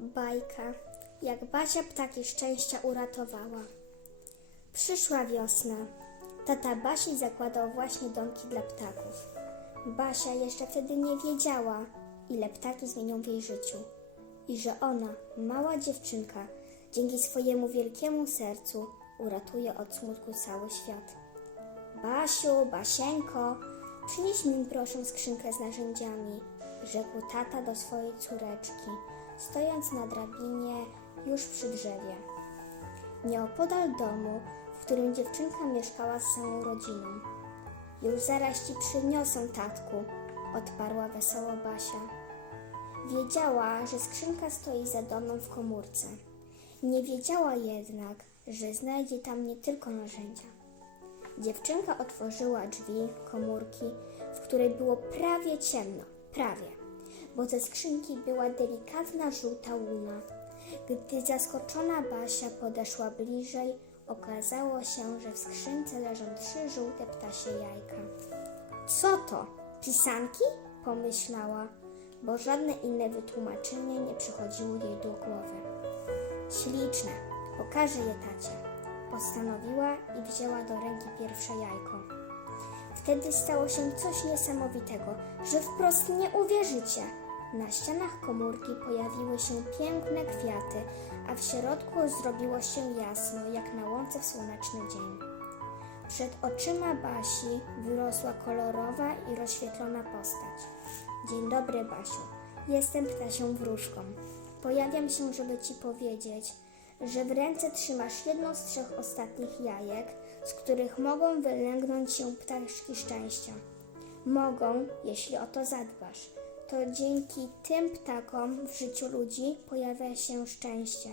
Bajka, jak Basia ptaki szczęścia uratowała. Przyszła wiosna. Tata Basi zakładał właśnie domki dla ptaków. Basia jeszcze wtedy nie wiedziała, ile ptaki zmienią w jej życiu. I że ona, mała dziewczynka, dzięki swojemu wielkiemu sercu uratuje od smutku cały świat. Basiu, Basieńko, przynieś mi proszę skrzynkę z narzędziami, rzekł tata do swojej córeczki, stojąc na drabinie już przy drzewie. Nieopodal domu, w którym dziewczynka mieszkała z całą rodziną. Już zaraz ci przyniosą, tatku, odparła wesoło Basia. Wiedziała, że skrzynka stoi za domem w komórce. Nie wiedziała jednak, że znajdzie tam nie tylko narzędzia. Dziewczynka otworzyła drzwi komórki, w której było prawie ciemno, prawie, bo ze skrzynki była delikatna żółta łuna. Gdy zaskoczona Basia podeszła bliżej, okazało się, że w skrzynce leżą trzy żółte ptasie jajka. Co to? Pisanki? pomyślała, bo żadne inne wytłumaczenie nie przychodziło jej do głowy. Śliczne, pokażę je tacie, postanowiła i wzięła do ręki pierwsze jajko. Wtedy stało się coś niesamowitego, że wprost nie uwierzycie. Na ścianach komórki pojawiły się piękne kwiaty, a w środku zrobiło się jasno, jak na łące w słoneczny dzień. Przed oczyma Basi wyrosła kolorowa i rozświetlona postać. Dzień dobry, Basiu. Jestem ptasią wróżką. Pojawiam się, żeby ci powiedzieć, że w ręce trzymasz jedno z trzech ostatnich jajek, z których mogą wylęgnąć się ptaszki szczęścia. Mogą, jeśli o to zadbasz. To dzięki tym ptakom w życiu ludzi pojawia się szczęście.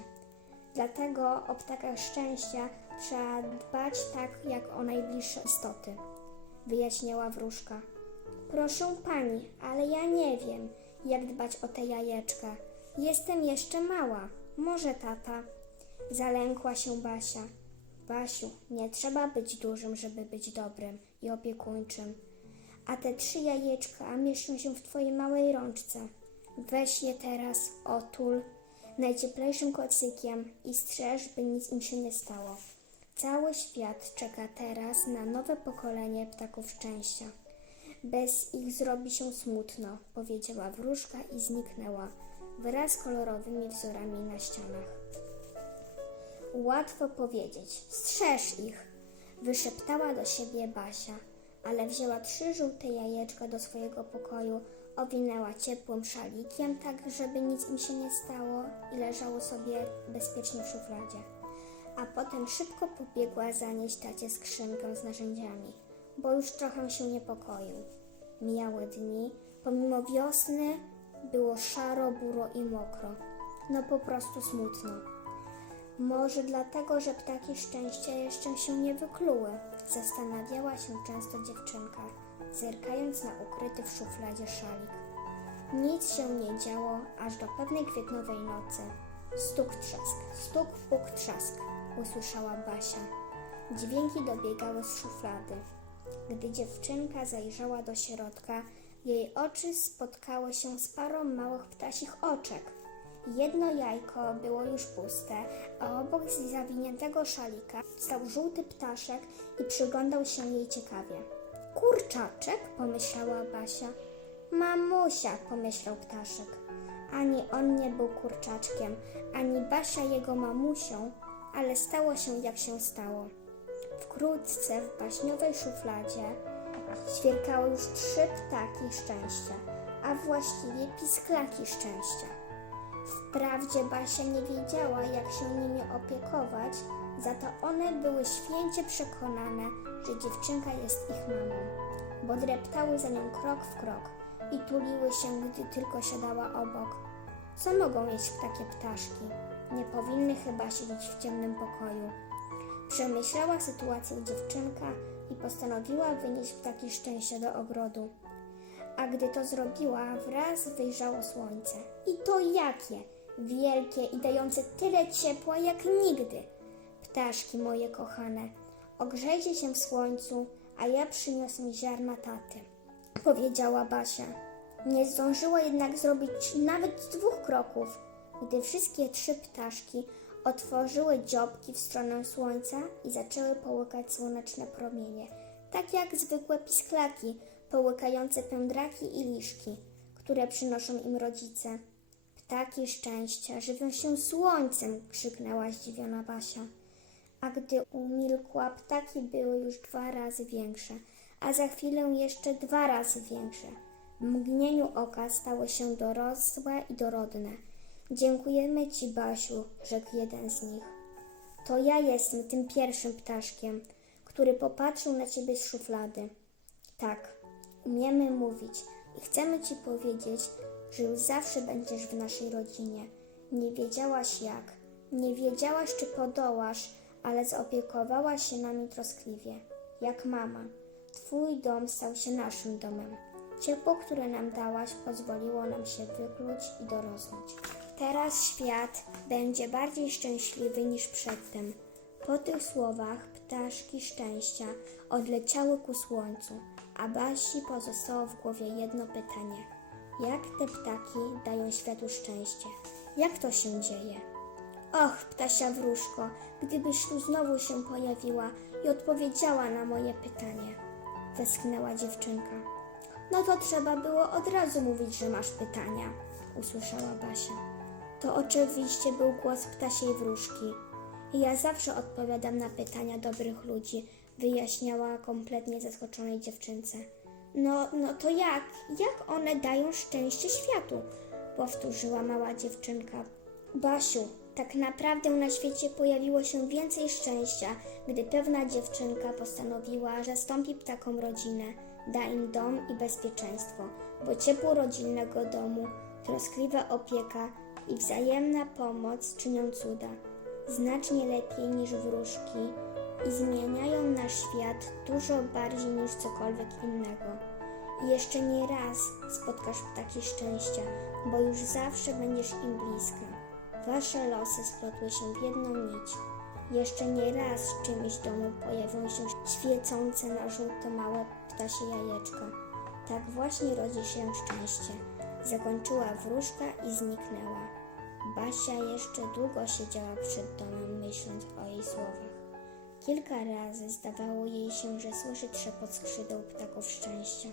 Dlatego o ptakach szczęścia trzeba dbać tak jak o najbliższe istoty, wyjaśniała wróżka. Proszę pani, ale ja nie wiem, jak dbać o te jajeczka. Jestem jeszcze mała. Może tata? Zalękła się Basia. Basiu, nie trzeba być dużym, żeby być dobrym i opiekuńczym. A te trzy jajeczka mieszczą się w twojej małej rączce. Weź je teraz, otul najcieplejszym kocykiem i strzeż, by nic im się nie stało. Cały świat czeka teraz na nowe pokolenie ptaków szczęścia. Bez ich zrobi się smutno, powiedziała wróżka i zniknęła wraz z kolorowymi wzorami na ścianach. Łatwo powiedzieć, strzeż ich, wyszeptała do siebie Basia, ale wzięła trzy żółte jajeczka do swojego pokoju, owinęła ciepłym szalikiem, tak żeby nic im się nie stało i leżało sobie bezpiecznie w szufladzie. A potem szybko pobiegła zanieść tacie skrzynkę z narzędziami, bo już trochę się niepokoił. Mijały dni, pomimo wiosny było szaro, buro i mokro. No po prostu smutno. Może dlatego, że ptaki szczęścia jeszcze się nie wykluły, zastanawiała się często dziewczynka, zerkając na ukryty w szufladzie szalik. Nic się nie działo, aż do pewnej kwietniowej nocy. Stuk trzask, stuk puk trzask, usłyszała Basia. Dźwięki dobiegały z szuflady. Gdy dziewczynka zajrzała do środka, jej oczy spotkały się z parą małych ptasich oczek. Jedno jajko było już puste, a obok z zawiniętego szalika stał żółty ptaszek i przyglądał się jej ciekawie. Kurczaczek, pomyślała Basia. Mamusia, pomyślał ptaszek. Ani on nie był kurczaczkiem, ani Basia jego mamusią, ale stało się jak się stało. Wkrótce w baśniowej szufladzie ćwierkały już trzy ptaki szczęścia, a właściwie pisklaki szczęścia. Wprawdzie Basia nie wiedziała, jak się nimi opiekować, za to one były święcie przekonane, że dziewczynka jest ich mamą, bo dreptały za nią krok w krok i tuliły się, gdy tylko siadała obok. Co mogą jeść takie ptaszki? Nie powinny chyba siedzieć w ciemnym pokoju. Przemyślała sytuację dziewczynka i postanowiła wynieść ptaki szczęścia do ogrodu. A gdy to zrobiła, wraz wyjrzało słońce. I to jakie! Wielkie i dające tyle ciepła jak nigdy. Ptaszki moje kochane, ogrzejcie się w słońcu, a ja przyniosę ziarna taty, powiedziała Basia. Nie zdążyła jednak zrobić nawet dwóch kroków, gdy wszystkie trzy ptaszki otworzyły dziobki w stronę słońca i zaczęły połykać słoneczne promienie, tak jak zwykłe pisklaki połykające pędraki i liszki, które przynoszą im rodzice. Ptaki szczęścia żywią się słońcem, krzyknęła zdziwiona Basia. A gdy umilkła, ptaki były już dwa razy większe, a za chwilę jeszcze dwa razy większe. W mgnieniu oka stały się dorosłe i dorodne. Dziękujemy Ci, Basiu, rzekł jeden z nich. To ja jestem tym pierwszym ptaszkiem, który popatrzył na Ciebie z szuflady. Tak, umiemy mówić i chcemy Ci powiedzieć, że już zawsze będziesz w naszej rodzinie. Nie wiedziałaś jak, nie wiedziałaś czy podołasz, ale zaopiekowałaś się nami troskliwie, jak mama. Twój dom stał się naszym domem. Ciepło, które nam dałaś, pozwoliło nam się wykluć i dorosnąć. Teraz świat będzie bardziej szczęśliwy niż przedtem. Po tych słowach ptaszki szczęścia odleciały ku słońcu, a pozostało w głowie jedno pytanie. Jak te ptaki dają światu szczęście? Jak to się dzieje? Och, ptasia wróżko, gdybyś tu znowu się pojawiła i odpowiedziała na moje pytanie, westchnęła dziewczynka. No to trzeba było od razu mówić, że masz pytania, usłyszała Basia. To oczywiście był głos ptasiej wróżki. I ja zawsze odpowiadam na pytania dobrych ludzi, wyjaśniała kompletnie zaskoczonej dziewczynce. No, no to jak? Jak one dają szczęście światu? Powtórzyła mała dziewczynka. Basiu, tak naprawdę na świecie pojawiło się więcej szczęścia, gdy pewna dziewczynka postanowiła, że zastąpi ptakom rodzinę, da im dom i bezpieczeństwo, bo ciepło rodzinnego domu, troskliwa opieka i wzajemna pomoc czynią cuda. Znacznie lepiej niż wróżki i zmieniają nasz świat dużo bardziej niż cokolwiek innego. I jeszcze nie raz spotkasz ptaki szczęścia, bo już zawsze będziesz im bliska. Wasze losy splotły się w jedną nić. Jeszcze nie raz w czymś domu pojawią się świecące na żółto małe ptasie jajeczka. Tak właśnie rodzi się szczęście. Zakończyła wróżka i zniknęła. Basia jeszcze długo siedziała przed domem, myśląc o jej słowach. Kilka razy zdawało jej się, że słyszy trzepot skrzydeł ptaków szczęścia.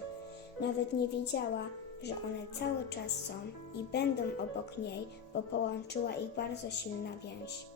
Nawet nie wiedziała, że one cały czas są i będą obok niej, bo połączyła ich bardzo silna więź.